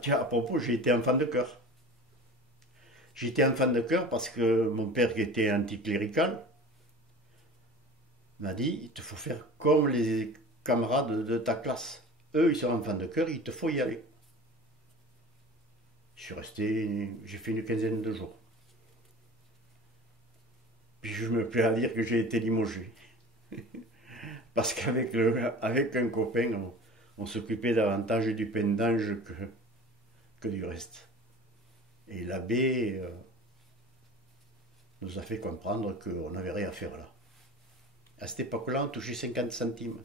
Tiens, à propos, j'ai été enfant de chœur. J'étais enfant de chœur parce que mon père, qui était anticlérical, m'a dit, il te faut faire comme les camarades de ta classe. Eux, ils sont enfants de chœur, il te faut y aller. Je suis resté, j'ai fait une quinzaine de jours. Puis je me plais à dire que j'ai été limogé. Parce avec un copain, on s'occupait davantage du pendange que du reste. Et l'abbé nous a fait comprendre qu'on n'avait rien à faire là. À cette époque-là, on touchait 50 centimes.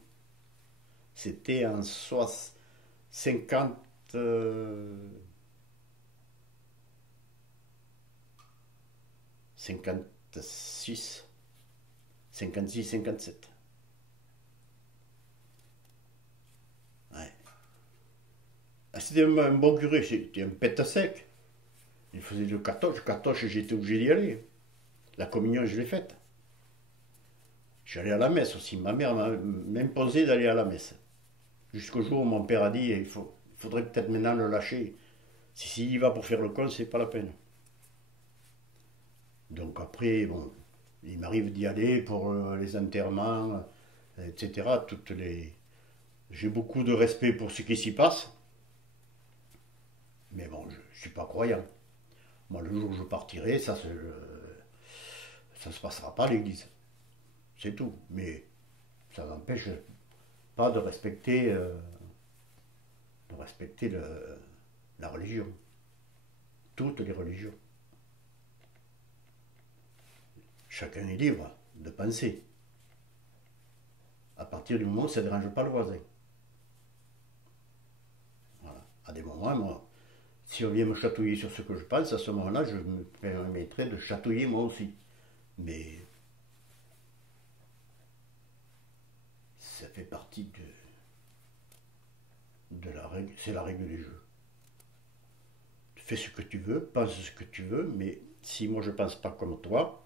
C'était en 50, 56, 56, 57. Ouais. Ah, c'était un bon curé, c'était un pète sec. Il faisait le catoche. Catoche, j'étais obligé d'y aller. La communion, je l'ai faite. J'allais à la messe aussi. Ma mère m'imposait d'aller à la messe. Jusqu'au jour où mon père a dit faudrait peut-être maintenant le lâcher. S'il y va pour faire le con, c'est pas la peine. Donc après, bon, il m'arrive d'y aller pour les enterrements, etc. J'ai beaucoup de respect pour ce qui s'y passe. Mais bon, je ne suis pas croyant. Moi, le jour où je partirai, ça se passera pas à l'église. C'est tout. Mais ça n'empêche pas de respecter la religion. Toutes les religions. Chacun est libre de penser. À partir du moment où ça ne dérange pas le voisin. Voilà. À des moments, moi, si on vient me chatouiller sur ce que je pense, à ce moment-là, je me permettrai de chatouiller moi aussi. Mais ça fait partie de la règle, c'est la règle du jeu. Fais ce que tu veux, pense ce que tu veux, mais si moi je pense pas comme toi,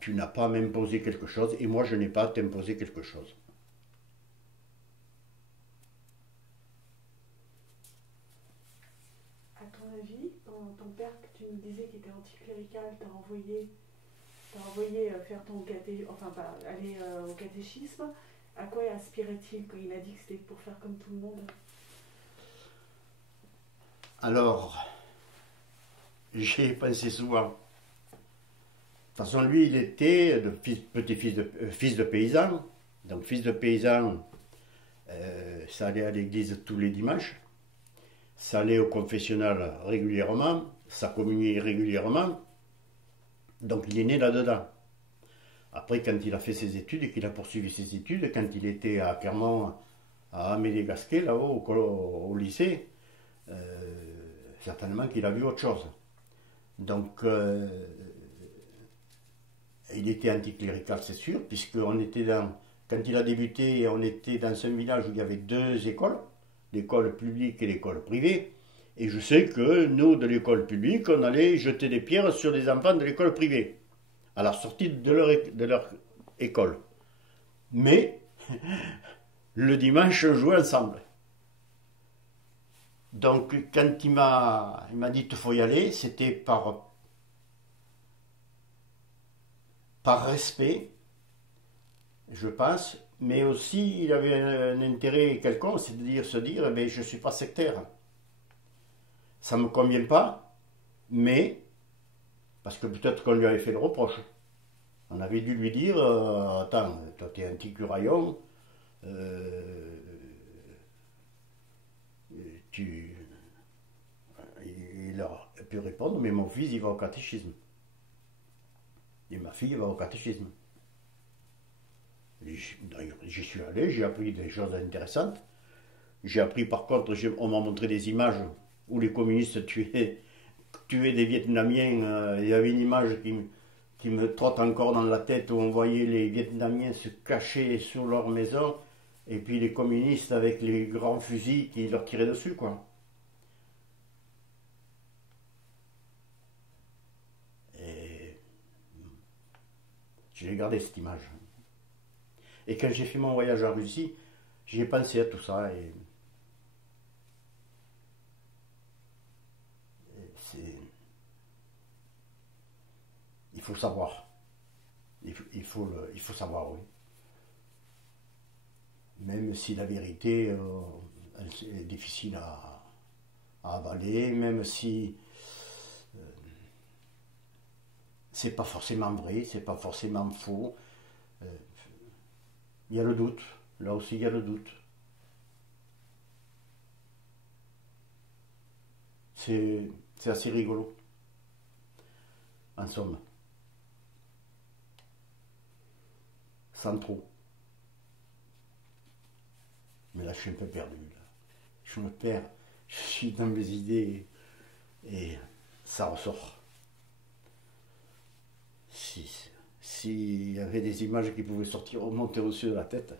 tu n'as pas à m'imposer quelque chose et moi je n'ai pas à t'imposer quelque chose. À ton avis, ton père que tu nous disais qui était anticlérical t'a envoyé faire ton enfin pas aller au catéchisme, à quoi aspirait-il quand il a dit que c'était pour faire comme tout le monde? Alors, j'ai pensé souvent. De toute façon, lui, il était fils de paysan. Donc, fils de paysan, ça allait à l'église tous les dimanches. Ça allait au confessionnal régulièrement. Ça communiait régulièrement. Donc, il est né là-dedans. Après, quand il a fait ses études et qu'il a poursuivi ses études, quand il était à Clermont, à Amélie-Gasquet, là-haut, au lycée, certainement qu'il a vu autre chose. Donc, il était anticlérical, c'est sûr, puisqu'on était quand il a débuté, on était dans un village où il y avait deux écoles, l'école publique et l'école privée. Et je sais que nous, de l'école publique, on allait jeter des pierres sur les enfants de l'école privée, à la sortie de leur école. Mais, le dimanche, on jouait ensemble. Donc, quand il m'a dit qu'il faut y aller, c'était par respect, je pense, mais aussi il avait un intérêt quelconque, c'est de se dire, eh bien, je ne suis pas sectaire. Ça ne me convient pas, mais, parce que peut-être qu'on lui avait fait le reproche. On avait dû lui dire, attends, toi t'es anti-curaillon, tu... Il a pu répondre, mais mon fils il va au catéchisme. Et ma fille va au catéchisme. J'y suis allé, j'ai appris des choses intéressantes. J'ai appris par contre, on m'a montré des images où les communistes tuaient des Vietnamiens. Il y avait une image qui me trotte encore dans la tête où on voyait les Vietnamiens se cacher sous leur maison et puis les communistes avec les grands fusils qui leur tiraient dessus, quoi. Et j'ai gardé cette image. Et quand j'ai fait mon voyage en Russie, j'y ai pensé à tout ça. Et Il faut savoir. Il faut savoir, oui. Même si la vérité elle est difficile à avaler, même si c'est pas forcément vrai, c'est pas forcément faux. Il y a le doute. Là aussi, il y a le doute. C'est assez rigolo. En somme. Sans trop. Mais là, je suis un peu perdu. Là. Je me perds. Je suis dans mes idées et ça ressort. S'il y avait des images qui pouvaient sortir, remonter au-dessus de la tête,